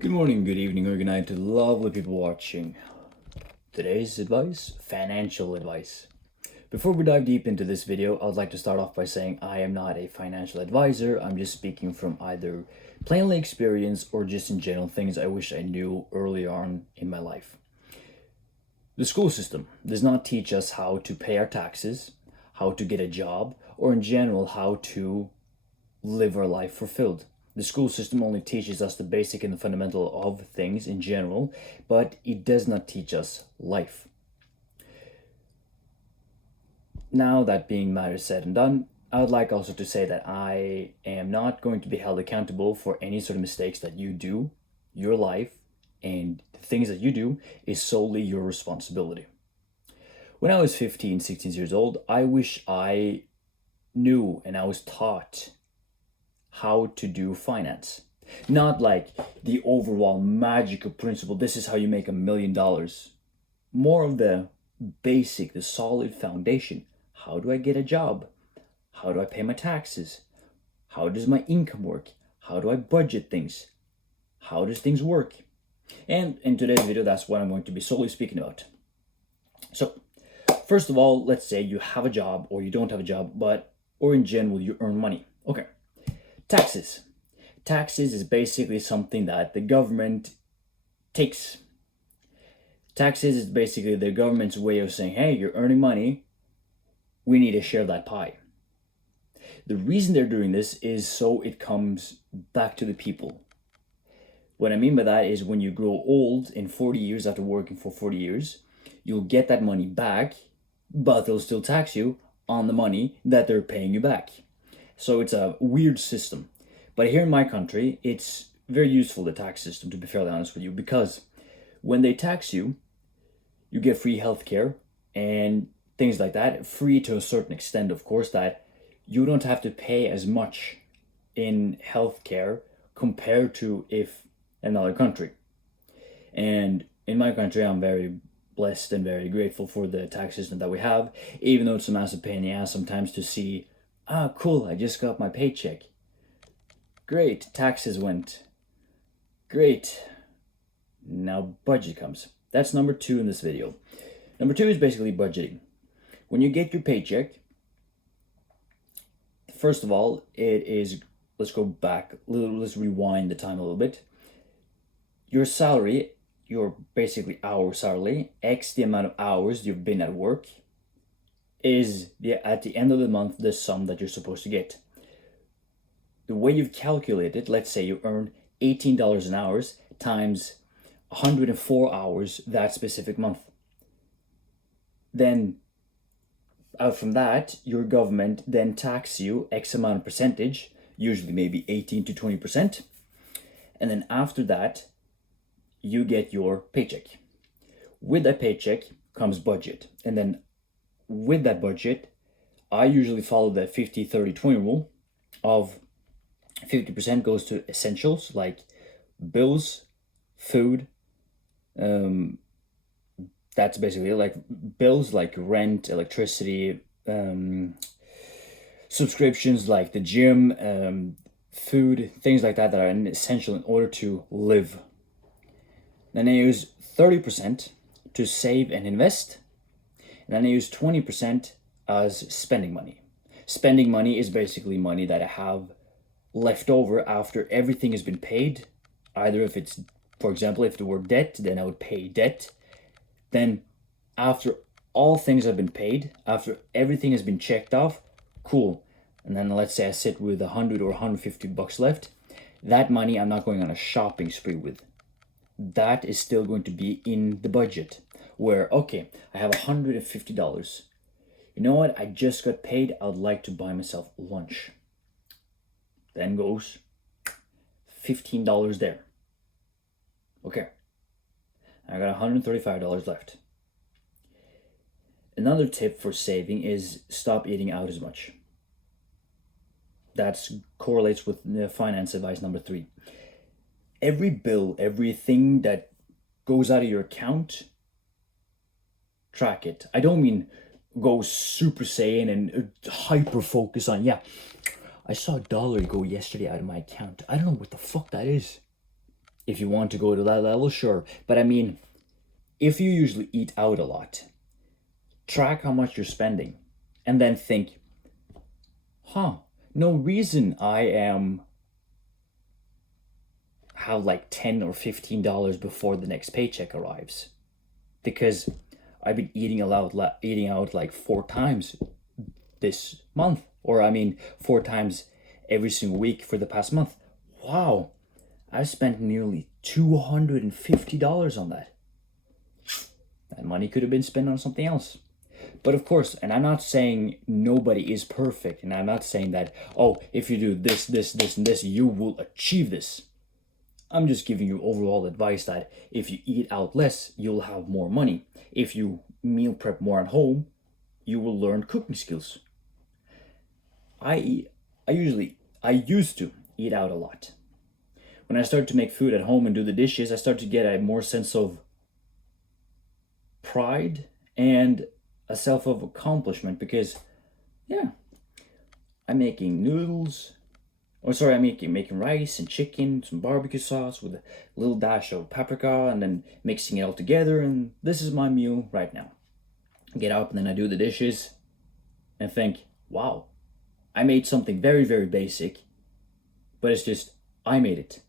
Good morning, good evening, or good night to the lovely people watching. Today's advice, financial advice. Before we dive deep into this video, I'd like to start off by saying I am not a financial advisor. I'm just speaking from either plainly experience or just in general things I wish I knew early on in my life. The school system does not teach us how to pay our taxes, how to get a job, or in general how to live our life fulfilled. The school system only teaches us the basic and the fundamental of things in general, but it does not teach us life. Now that being matters said and done, I would like also to say that I am not going to be held accountable for any sort of mistakes that you do. Your life and the things that you do is solely your responsibility. When I was 15, 16 years old, I wish I knew and I was taught how to do finance. Not like the overall magical principle, this is how you make $1,000,000. More of the basic, the solid foundation. How do I get a job? How do I pay my taxes? How does my income work? How do I budget things? How does things work? And in today's video, that's what I'm going to be solely speaking about. So, first of all, let's say you have a job or you don't have a job, or in general, you earn money. Okay. Taxes. Taxes is basically something that the government takes. Taxes is basically the government's way of saying, hey, you're earning money, we need to share that pie. The reason they're doing this is so it comes back to the people. What I mean by that is when you grow old in 40 years after working for 40 years, you'll get that money back, but they'll still tax you on the money that they're paying you back. So it's a weird system. But here in my country, it's very useful, the tax system, to be fairly honest with you, because when they tax you, you get free healthcare and things like that. Free to a certain extent, of course, that you don't have to pay as much in healthcare compared to if another country. And in my country, I'm very blessed and very grateful for the tax system that we have, even though it's a massive pain in the ass sometimes to see, cool, I just got my paycheck. Great, taxes went. Great. Now budget comes. That's number 2 in this video. Number 2 is basically budgeting. When you get your paycheck, first of all, it is, let's go back, let's rewind the time a little bit. Your salary, your basically hour salary, X the amount of hours you've been at work, is at the end of the month the sum that you're supposed to get. The way you've calculated, let's say you earn $18 an hour times 104 hours that specific month. Then out from that, your government then tax you X amount of percentage, usually maybe 18 to 20%. And then after that, you get your paycheck. With that paycheck comes budget. And then with that budget, I usually follow the 50-30-20 rule of 50% goes to essentials like bills, food. That's basically like bills like rent, electricity, subscriptions like the gym, food, things like that are essential in order to live. Then I use 30% to save and invest. And then I use 20% as spending money. Spending money is basically money that I have left over after everything has been paid. Either if it's, for example, if there were debt, then I would pay debt. Then after all things have been paid, after everything has been checked off, cool. And then let's say I sit with $100 or $150 left. That money I'm not going on a shopping spree with. That is still going to be in the budget. Where, okay, I have $150. You know what? I just got paid. I'd like to buy myself lunch. Then goes $15 there. Okay. I got $135 left. Another tip for saving is stop eating out as much. That correlates with the finance advice number 3. Every bill, everything that goes out of your account, track it. I don't mean go super saiyan and hyper focus on, I saw $1 go yesterday out of my account. I don't know what the fuck that is. If you want to go to that level, sure. But I mean, if you usually eat out a lot, track how much you're spending and then think, no reason I am have like $10 or $15 before the next paycheck arrives, because I've been eating out like 4 times this month, or I mean 4 times every single week for the past month. Wow, I've spent nearly $250 on that. That money could have been spent on something else. But of course, and I'm not saying nobody is perfect, and I'm not saying that, oh, if you do this, this, this, and this, you will achieve this. I'm just giving you overall advice that if you eat out less, you'll have more money. If you meal prep more at home, you will learn cooking skills. I used to eat out a lot. When I started to make food at home and do the dishes, I started to get a more sense of pride and a self of accomplishment, because I'm making noodles. I'm making rice and chicken, some barbecue sauce with a little dash of paprika, and then mixing it all together, and this is my meal right now. I get up and then I do the dishes and think, wow, I made something very, very basic, but it's just, I made it.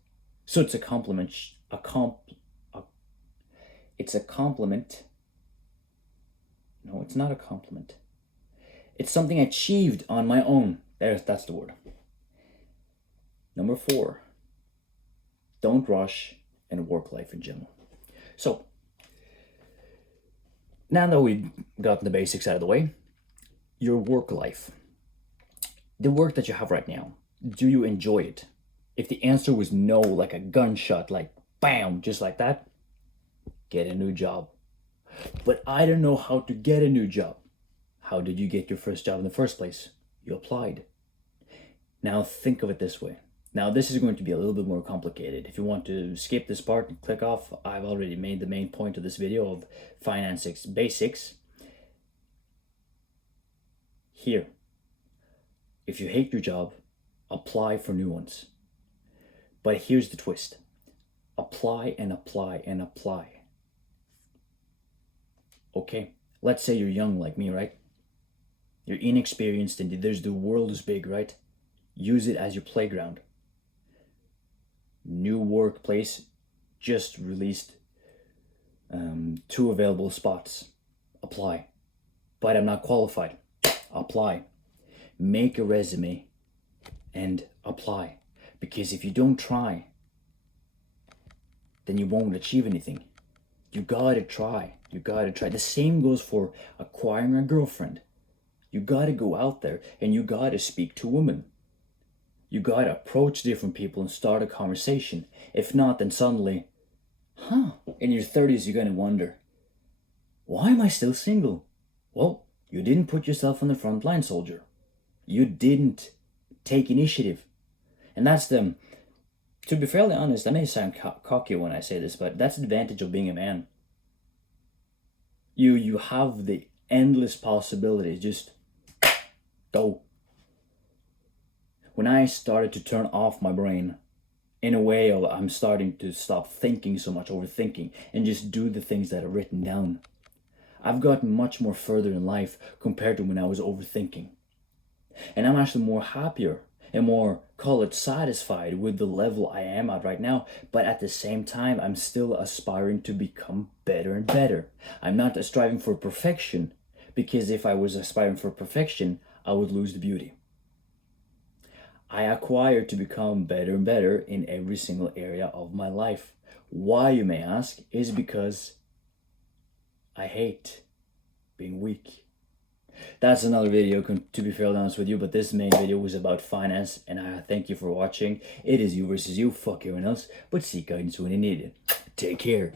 So it's a compliment. It's a compliment. No, it's not a compliment. It's something I achieved on my own. That's the word. Number 4, don't rush and work life in general. So, now that we've gotten the basics out of the way, your work life, the work that you have right now, do you enjoy it? If the answer was no, like a gunshot, like bam, just like that, get a new job. But I don't know how to get a new job. How did you get your first job in the first place? You applied. Now think of it this way. Now this is going to be a little bit more complicated. If you want to skip this part and click off, I've already made the main point of this video of finance basics. Here, if you hate your job, apply for new ones. But here's the twist. Apply and apply and apply. Okay, let's say you're young like me, right? You're inexperienced and the world is big, right? Use it as your playground. New workplace just released 2 available spots. Apply. But I'm not qualified. Apply. Make a resume and apply. Because if you don't try, then you won't achieve anything. You gotta try. You gotta try. The same goes for acquiring a girlfriend. You gotta go out there and you gotta speak to women. You gotta approach different people and start a conversation. If not, then suddenly, in your 30s, you're gonna wonder, why am I still single? Well, you didn't put yourself on the front line, soldier. You didn't take initiative. And that's to be fairly honest, I may sound cocky when I say this, but that's the advantage of being a man. You have the endless possibilities. Just go. When I started to turn off my brain, in a way of I'm starting to stop thinking so much, overthinking, and just do the things that are written down, I've gotten much more further in life compared to when I was overthinking. And I'm actually more happier and more, call it, satisfied with the level I am at right now. But at the same time, I'm still aspiring to become better and better. I'm not striving for perfection, because if I was aspiring for perfection, I would lose the beauty. I aspire to become better and better in every single area of my life. Why, you may ask, is because I hate being weak. That's another video, to be fairly honest with you, but this main video was about finance, and I thank you for watching. It is you versus you, fuck everyone else, but seek guidance when you need it. Take care.